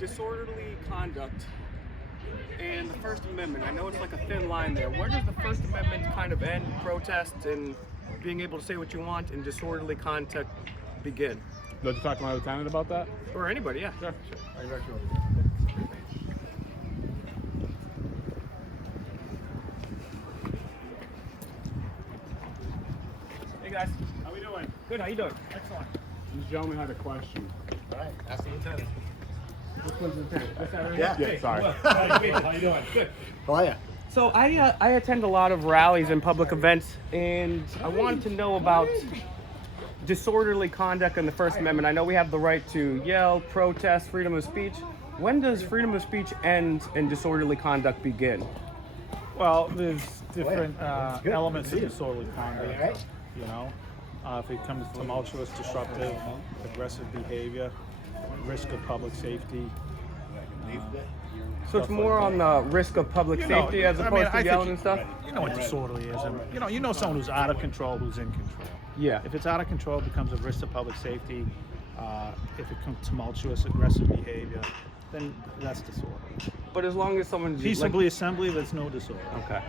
disorderly conduct and the First Amendment, I know it's like a thin line there. Where does the First Amendment kind of end, protest and being able to say what you want, and disorderly conduct begin? Would you talk to my lieutenant about that? Or anybody, yeah. Sure. Are you very sure? Hey guys. How we doing? Good, how you doing? Excellent. This gentleman had a question. All right, ask the lieutenant. Which one's the lieutenant? Yeah, sorry. How you doing? Good. How are you? So I attend a lot of rallies and public events, and I wanted to know about disorderly conduct in the First Amendment. I know we have the right to yell, protest, freedom of speech. When does freedom of speech end and disorderly conduct begin? Well, there's different elements of disorderly conduct. Right. You know, if it comes to tumultuous, disruptive, aggressive behavior, risk of public safety. So it's more on the risk of public safety as opposed to yelling and stuff? You know what disorderly is, and you know someone who's out of control, who's in control. Yeah. If it's out of control, it becomes a risk to public safety. If it comes tumultuous, aggressive behavior, then that's disorderly. But as long as someone's Peaceably assembly, there's no disorder. Okay.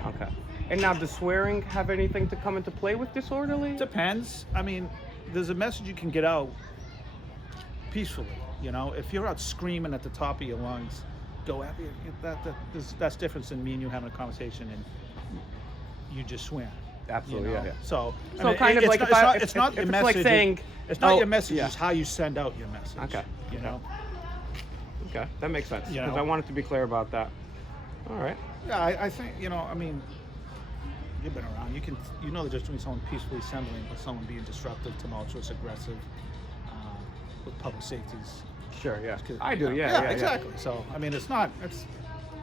And now, does swearing have anything to come into play with disorderly? Depends. I mean, there's a message you can get out peacefully. You know, if you're out screaming at the top of your lungs, go at that's different than me and you having a conversation and you just swear. Absolutely, you know? yeah. So kind of like it's not your message. Like saying, it's not your message. It's how you send out your message. Okay. You know. Okay, that makes sense. You Because know. I wanted to be clear about that. All right. Yeah, I think I mean, you've been around. You know the difference between someone peacefully assembling and someone being disruptive, tumultuous, aggressive, with public safeties. Sure, yeah. I do, yeah. Exactly. So I mean, it's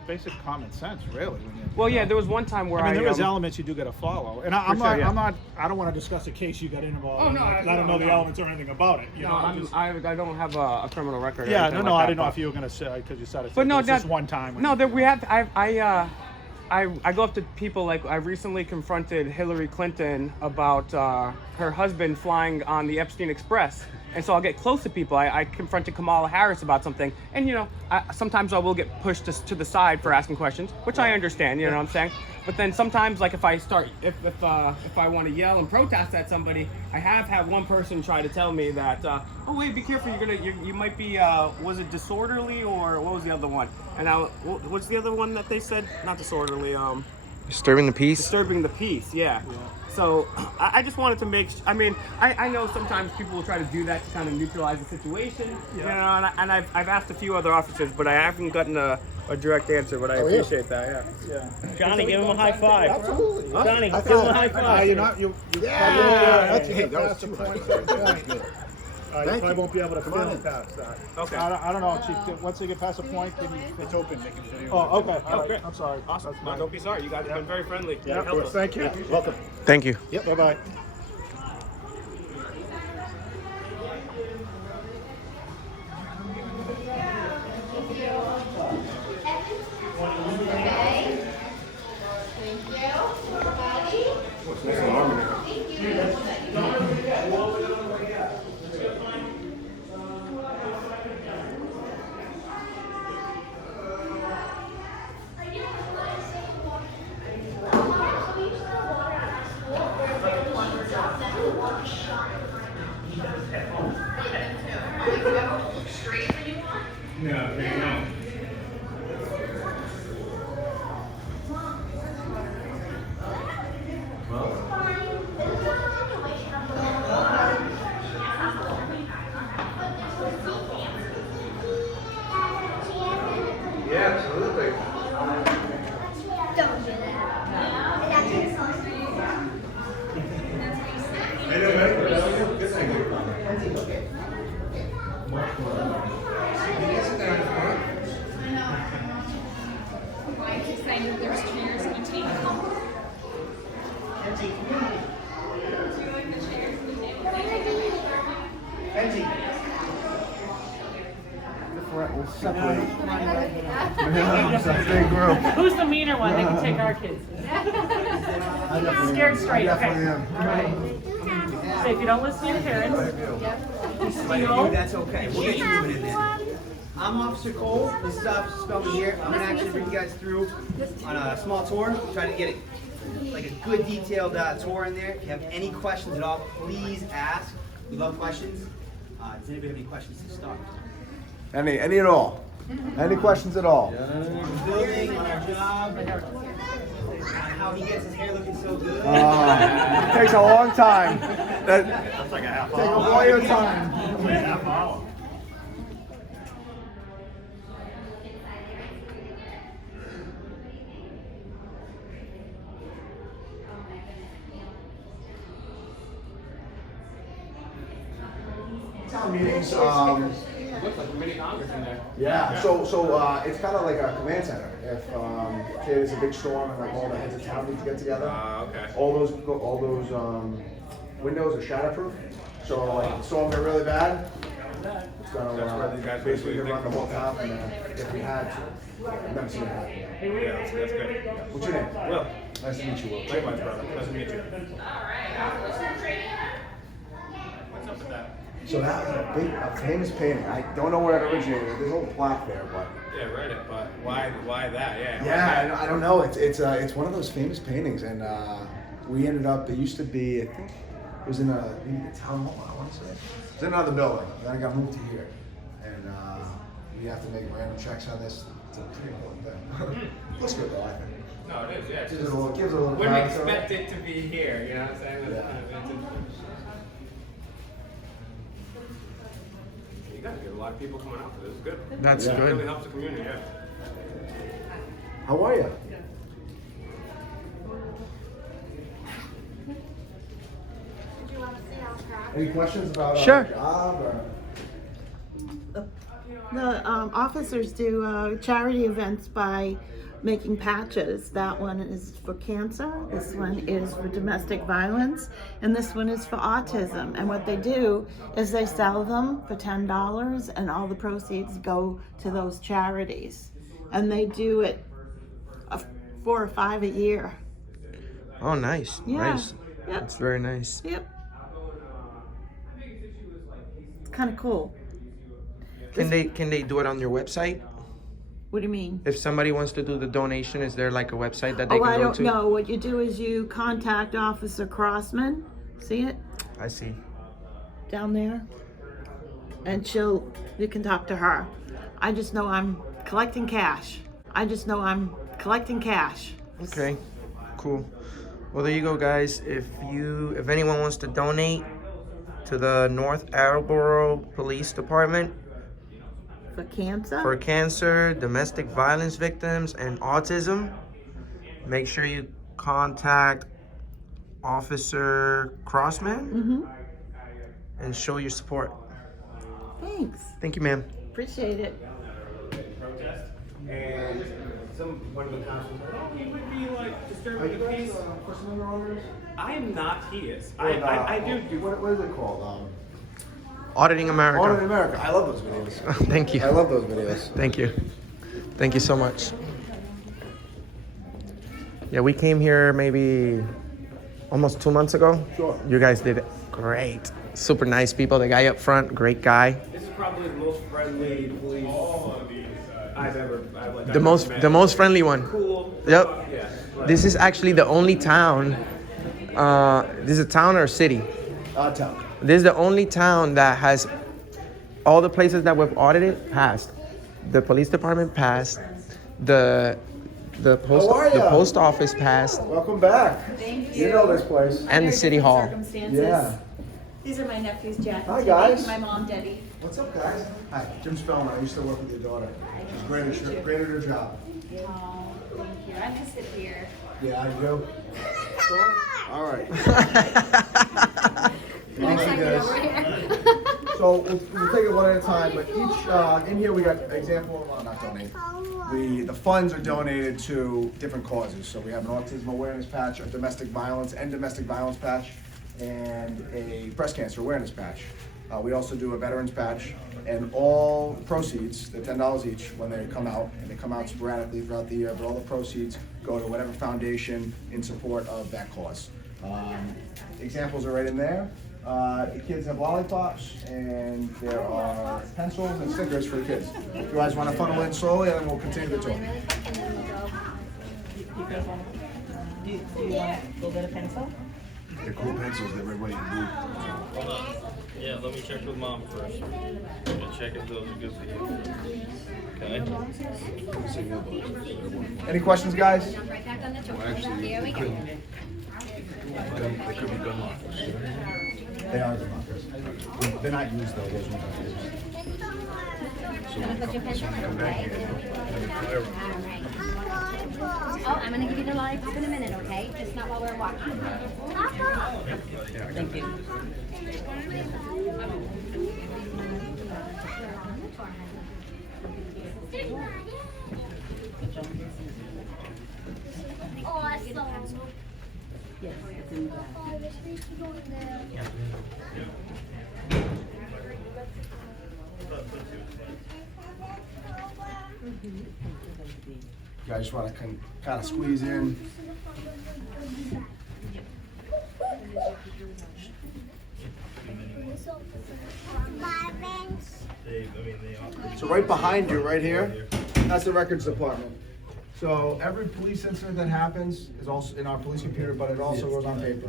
basic common sense, really. Well, yeah, there was one time where there is elements you do got to follow, and I don't want to discuss a case you got involved. Oh, no, I don't know the elements or anything about it. I don't have a criminal record. Yeah, no, I didn't know if you were going to say because you said it. But no, just one time. No, we have. I go up to people like I recently confronted Hillary Clinton about her husband flying on the Epstein Express. And so I'll get close to people. I confronted Kamala Harris about something, and sometimes I will get pushed to the side for asking questions, which I understand. You know what I'm saying? But then sometimes, like if I want to yell and protest at somebody, I have had one person try to tell me that, oh wait, be careful, you might be was it disorderly or what was the other one? And what's the other one that they said? Not disorderly. Disturbing the peace. Disturbing the peace. Yeah. So I just wanted to I know sometimes people will try to do that to kind of neutralize the situation, and I've asked a few other officers, but I haven't gotten a direct answer, but I appreciate that, yeah. Johnny, give him a high five. Absolutely. Johnny, give him a high five. You're not. You That was too much. you probably won't be able to film past that. Okay. I don't know, Chief. Once they get past a point, it's open. They can video. Oh, okay. All right. great. I'm sorry. Awesome. No, don't be sorry. You guys have been very friendly. Yeah, Helpful. thank you. Welcome. Thank you. Yep. Bye-bye. There's chairs and a table. Who's the meaner one? They can take our kids. Scared straight. Okay. All right. So if you don't listen to your parents, That's okay. We'll get you moving in there. I'm Officer Cole. This is Officer Spellman here. I'm gonna actually bring you guys through on a small tour. Try to get like a good detailed tour in there. If you have any questions at all, please ask. We love questions. Does anybody have any questions to start? Any at all? Any questions at all? Building, on our job, on how he gets his hair looking so good. It takes a long time. That's like a half hour. Take all your time. Half hour. Town meetings. Looks like a mini Congress in there. Yeah. So it's kind of like a command center. If say there's a big storm and like all the heads of town need to get together. Okay. All those windows are shatterproof. So like if the storm get really bad, it's gonna That's where these guys basically usually run the whole think top. And if we had to, I've never seen it happen. Yeah, that's good. What's your name? Will. Nice to meet you, Will. Likewise, brother. Nice to meet you. What's up with that? So that was a famous painting. I don't know where it originated. There's a little plaque there, but Yeah, read it, but why that? Yeah. yeah, I don't know. It's one of those famous paintings, and we ended up. It used to be, I think, it was in maybe the town hall. I want to say it was in another building. Then I got moved to here, and we have to make random checks on this. It's a pretty important thing. Looks good though, I think. No, it is. Yeah. It's Gives it just, a little. Gives it a little. wouldn't character. expect it to be here. You know what I'm saying? That's Yeah. kind of vintage. You guys get a lot of people coming out for this. It's good. That's It good. really helps the community. Yeah. How are you? Any questions about Sure. our job or? The officers do charity events by making patches. That one is for cancer, this one is for domestic violence, and this one is for autism. And what they do is they sell them for $10 and all the proceeds go to those charities. And they do it 4 or 5 a year. Oh, nice. Yeah. Nice. Yep. That's very nice. Yep. It's kind of cool. Can they do it on your website? What do you mean? If somebody wants to do the donation, is there like a website that they Oh, can I go don't to? know. What you do is you contact Officer Crossman. See it I see. down there? And you can talk to her. I just know I'm collecting cash. Okay, cool. Well, there you go, guys. If anyone wants to donate to the North Attleboro Police Department For cancer? for cancer, domestic violence victims, and autism, make sure you contact Officer Crossman and show your support. Thanks. Thank you, ma'am. Appreciate it. Protest. And one of the cops was like, "Oh, he would be like disturbing the peace." I am not. He is. I do. What is it called? Auditing America. Auditing America. I love those videos. Thank you. I love those videos. Thank you. Thank you so much. Yeah, we came here maybe almost 2 months ago. Sure. You guys did great. Super nice people. The guy up front, great guy. This is probably the most friendly police I've ever. The most friendly one. Cool. Yep. Yeah. This is actually the only town. This is a town or a city? Town. This is the only town that has all the places that we've audited passed. The police department passed. The post office passed, Welcome back. Thank You know this place. and the city hall. Circumstances. Yeah. These are my nephews, Jack Hi, and guys. Timmy, my mom, Debbie. What's up, guys? Hi, Jim Spellman. I used to work with your daughter. She's great at her job. Oh, thank you. I miss it here. Yeah, I do. All right. Next time get over here. So we'll take it one at a time, but each in here we got example. Well, not donate. The funds are donated to different causes. So we have an autism awareness patch, a domestic violence patch, and a breast cancer awareness patch. We also do a veterans patch, and all proceeds, they're $10 each when they come out, and they come out sporadically throughout the year, but all the proceeds go to whatever foundation in support of that cause. Examples are right in there. The kids have lollipops, and there are pencils and stickers for the kids. If you guys want to funnel in slowly, and then we'll continue the tour. And then we'll go. Do you want to go get a pencil? They're cool pencils, they're red, white, and blue. Hold on. Yeah, let me check with mom first. Yeah, check if those are good for you. Okay. Any questions, guys? Jump right back on the tour. Here we go. They could be gun lockers. They are gun lockers. They're not used though, those ones are used. Gonna put your pencil in, okay? Alright. Oh, I'm gonna give you the lollipop in a minute, okay? Just not while we're walking. Thank you. Oh, that's the pencil. Yes, it's in the bag. You guys just want to kind of squeeze in. So right behind you, right here, that's the records department. So every police incident that happens is also in our police computer, but it also goes on paper.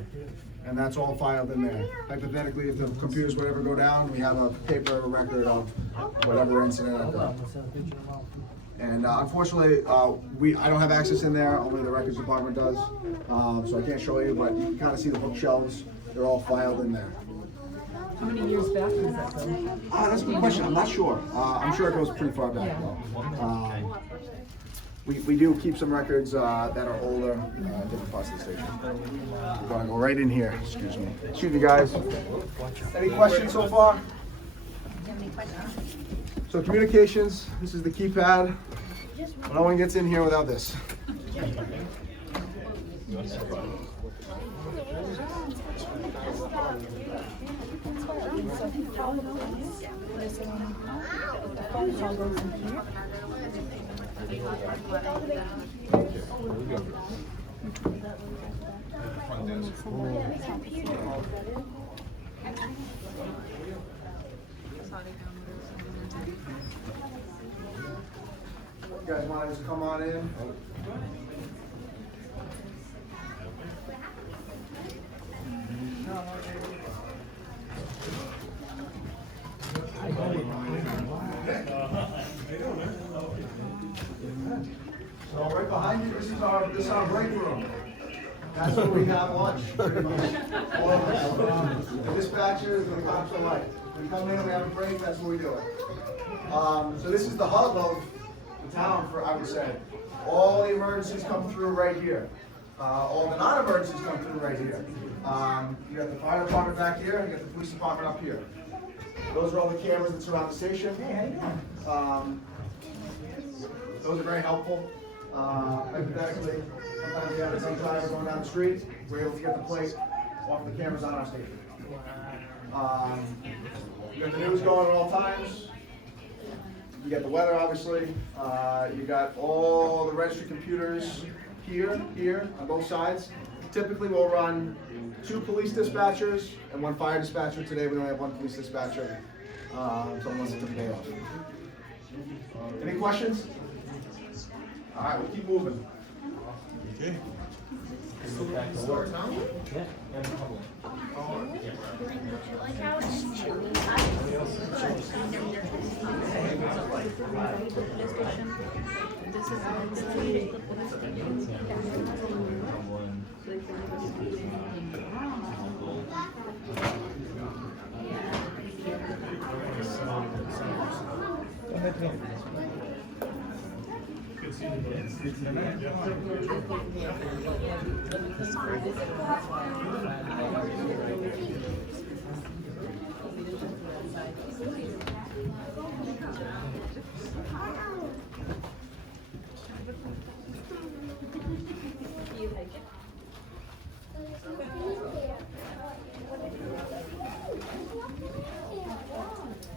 And that's all filed in there. Hypothetically, if the computers would ever go down, we have a paper record of whatever incident occurred. And unfortunately, I don't have access in there, only the records department does. So I can't show you, but you can kind of see the bookshelves. They're all filed in there. How many years back was that though? That's a good question. I'm not sure. I'm sure it goes pretty far back though. We do keep some records that are older, different parts of the station. We're gonna go right in here. Excuse me. Excuse me, guys. Any questions so far? So communications. This is the keypad. No one gets in here without this. You guys want to just come on in? So right behind you, this is our break room. That's where we have lunch, pretty much. All of us. The dispatchers, the cops alike. We come in, we have a break, that's what we do it. So this is the hub of the town, I would say. All the emergencies come through right here. All the non-emergencies come through right here. You got the fire department back here, and you got the police department up here. Those are all the cameras that surround the station. Those are very helpful. Hypothetically, sometimes we have a drunk driver going down the street, we're able to get the plate off the cameras on our station. You got the news going at all times. You got the weather, obviously. You got all the registry computers here on both sides. Typically, we'll run 2 police dispatchers and 1 fire dispatcher. Today, we only have 1 police dispatcher. Someone wants to take the day off. Any questions? All right, we'll keep moving. Okay. Back to work.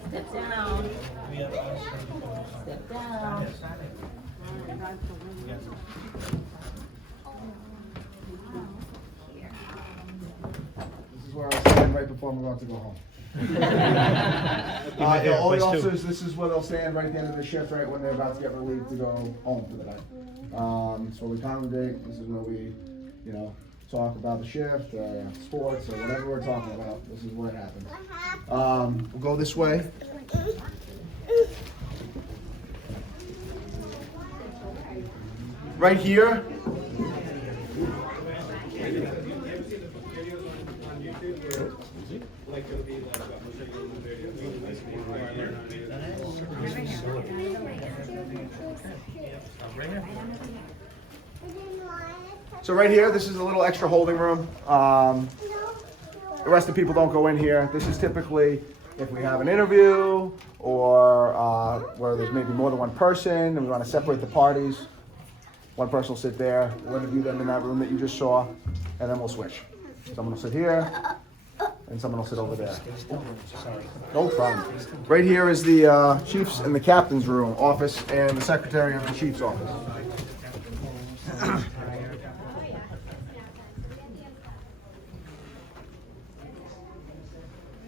Step down. Step down. This is where I stand right before before I'm about to go home. my favorite All the place, too. officers, this is where they'll stand right at the end of the shift, right when they're about to get relieved to go home for the night. So we congregate. This is where we, talk about the shift, sports, or whatever we're talking about. This is where it happens. We'll go this way. Right here. So right here, this is a little extra holding room. The rest of the people don't go in here. This is typically if we have an interview or where there's maybe more than one person and we want to separate the parties. One person will sit there, we'll interview them in that room that you just saw, and then we'll switch. Someone will sit here, and someone will sit over there. No problem. Right here is the chief's and the captain's room, office, and the secretary of the chief's office.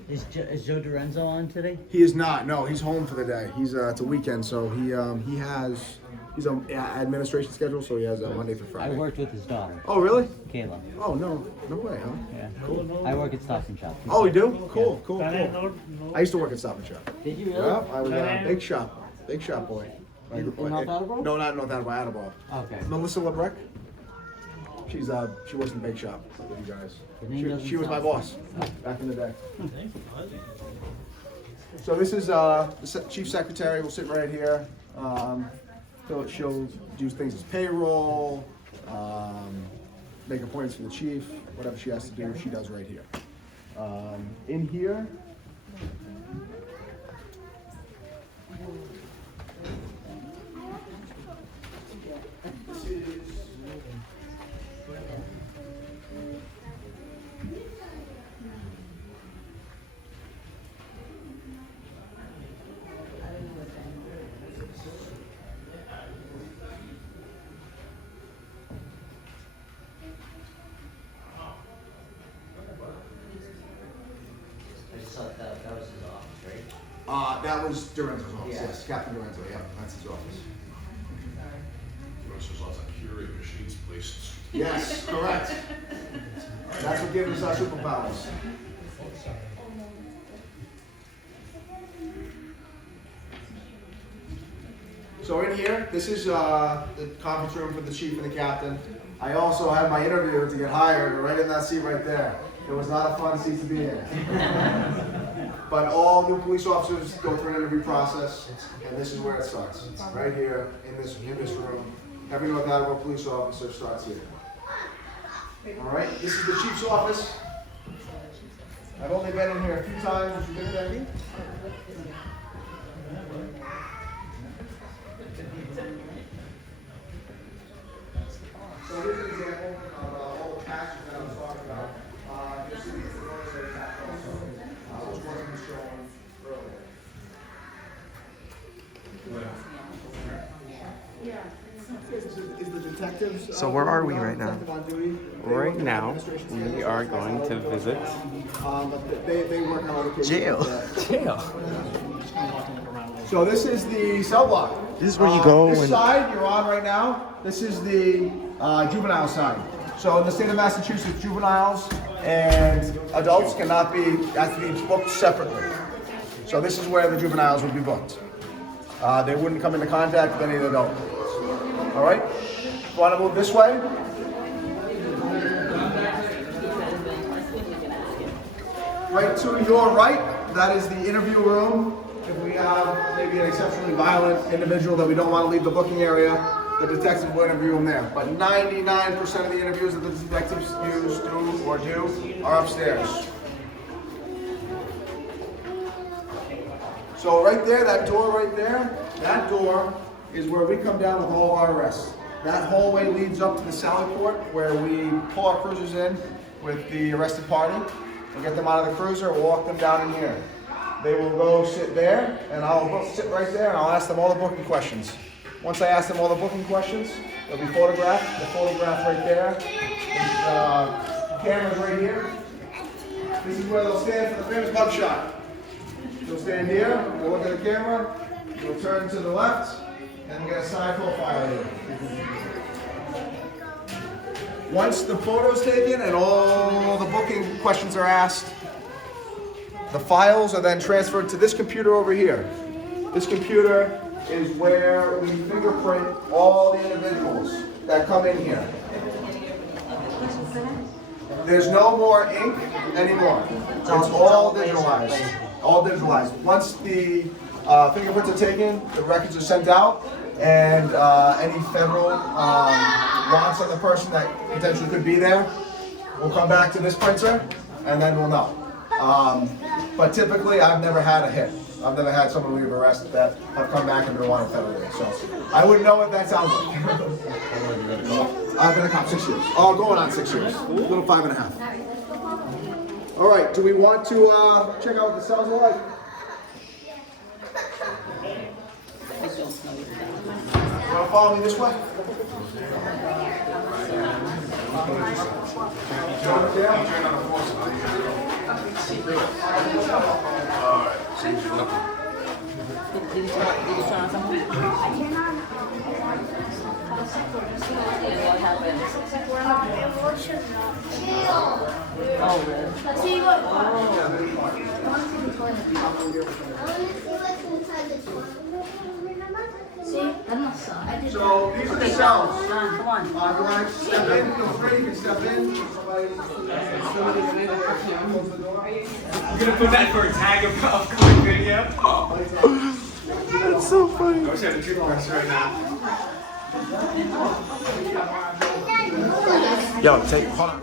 Is Joe Dorenzo on today? He is not. No, he's home for the day. He's it's a weekend, so he's on administration schedule, so he has a Monday through I Friday. worked with his daughter, Oh, really? Kayla. Oh, no way, huh? Yeah. I work at Stop and Shop. Oh, you do? Cool. I used to work at Stop and Shop. Did you really? Yeah, I was a bake shop boy. In North Attleboro? No, not North Attleboro, Attleboro. Okay. Melissa LeBrec. She works in the bake shop with you guys. The name doesn't She was my sound- boss back in the day. So this is the chief secretary. Will sit right here. She'll do things as payroll, make appointments for the chief, whatever she has to do, she does right here. In here. That was his office, right? That was Dorenzo's office, yes, Captain Dorenzo, yeah, that's his office. There's lots of Keurig machines placed. Yes, correct. That's what gives us our superpowers. So in here, this is the conference room for the chief and the captain. I also had my interview to get hired right in that seat right there. It was not a fun seat to be in. But all new police officers go through an interview process, and this is where it starts. It's right here in this room. Every North Attleboro police officer starts here. All right, this is the chief's office. I've only been in here a few times. You been there, Andy? So here's an example of all the patches that I was talking about. You'll see these military patch also, which wasn't shown earlier. Is the detectives? So where are we right now? detective on duty? They Right work in now, administration we are going to visit but they work on all the cases. jail. Jail. So this is the cell block. This is where you go This and- side you're on right now, this is the juvenile side. So in the state of Massachusetts, juveniles and adults has to be booked separately. So this is where the juveniles would be booked. They wouldn't come into contact with any adult. All right? Want to move this way? Right to your right, that is the interview room. If we have maybe an exceptionally violent individual that we don't want to leave the booking area, the detectives will interview him there. But 99% of the interviews that the detectives do are upstairs. So right there, that door right there, that door is where we come down with all of our arrests. That hallway leads up to the Sally Port where we pull our cruisers in with the arrested party. We'll get them out of the cruiser, we'll walk them down in here. They will go sit there, and I'll sit right there, and I'll ask them all the booking questions. Once I ask them all the booking questions, they'll be photographed. The photograph right there. Cameras right here. This is where they'll stand for the famous mug shot. They'll stand here, they'll look at the camera, they'll turn to the left, and we'll get a side profile here. Once the photo's taken and all the booking questions are asked, the files are then transferred to this computer over here. This computer is where we fingerprint all the individuals that come in here. There's no more ink anymore. It's all digitalized. All digitalized. Once the fingerprints are taken, the records are sent out, and any federal wants on the person that potentially could be there will come back to this printer, and then we'll know. But typically, I've never had a hit. I've never had someone we've arrested that have come back and been wanted federally. So I wouldn't know what that sounds like. I've been a cop 6 years. Oh, going on 6 years. A little 5.5. All right, do we want to check out what the cells are like? I don't know what that You want to follow me this way? Did you turn on something? And what happened? Oh, really? So these are the cells. Come on. You want to step in? Feel free, you can step in. You're gonna put that for a tag of quick video? That's so funny. I wish I had a toothbrush right now. Yo, take, hold on.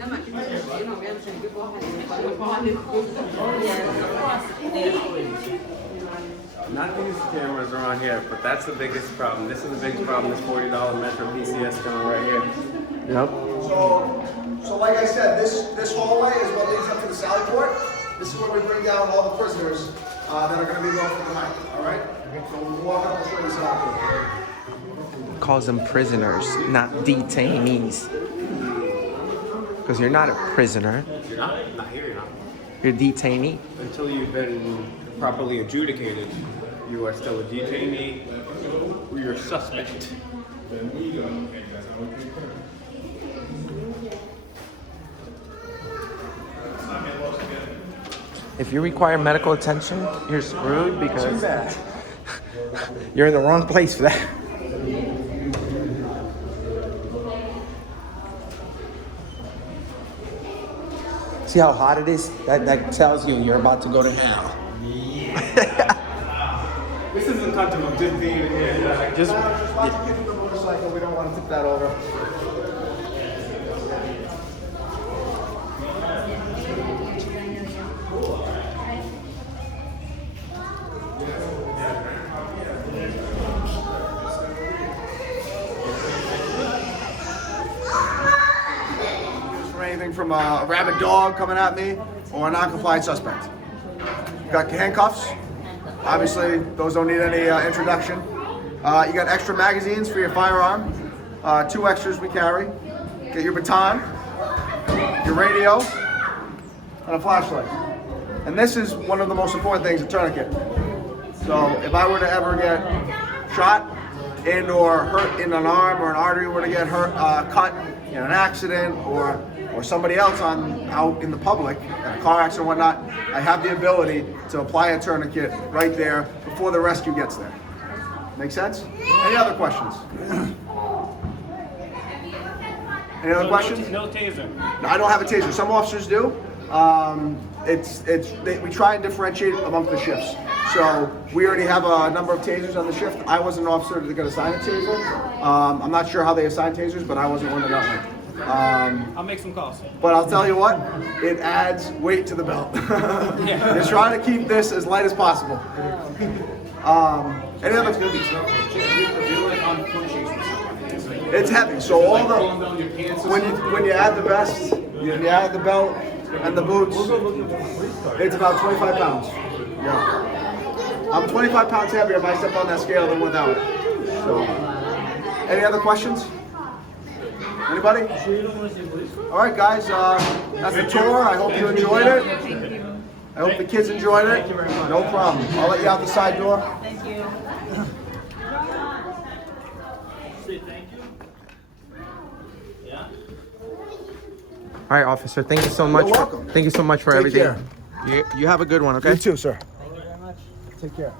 Not these cameras are on here, but that's the biggest problem. This is the biggest problem, this $40 Metro PCS coming right here. Yep. So like I said, this hallway is what leads up to the Sally Port. This is where we bring down all the prisoners that are going to be going for the night. All right? So we'll walk up and show you the Sally Port. Calls them prisoners, not detainees. Because you're not a prisoner. You're not here, you're not. You're a detainee. Until you've been properly adjudicated, you are still a detainee or you're a suspect. If you require medical attention, you're screwed because you're in the wrong place for that. See how hot it is? That tells you you're about to go to hell. This isn't comfortable, just being here. Just watch the kids with the motorcycle. We don't want to tip that over. Anything from a rabid dog coming at me or a non-compliant suspect. You got handcuffs. Obviously, those don't need any introduction. You got extra magazines for your firearm. 2 extras we carry. Get your baton, your radio, and a flashlight. And this is one of the most important things, a tourniquet. So if I were to ever get shot and/or hurt in an arm or an artery were to get hurt, cut in an accident or somebody else out in the public, in a car accident or whatnot, I have the ability to apply a tourniquet right there before the rescue gets there. Make sense? Any other questions? Any other questions? No taser. No, I don't have a taser. Some officers do. We try and differentiate amongst the shifts. So we already have a number of tasers on the shift. I wasn't an officer that got assigned a taser. I'm not sure how they assign tasers, but I wasn't one that got one. I'll make some calls. But I'll tell you what, it adds weight to the belt. Just trying to keep this as light as possible. Any other? It's heavy. So all the when you add the vest, when you add the belt and the boots, it's about 25 pounds. Yeah. I'm 25 pounds heavier if I step on that scale than without it. So, any other questions? Anybody? All right, guys, that's the tour. I hope you enjoyed it. I hope the kids enjoyed it. No problem. I'll let you out the side door. Thank you. Say thank you. Yeah. All right, officer. Thank you so much. You're welcome. Thank you so much for Take everything. care. You have a good one, okay? You too, sir. Thank you very much. Take care.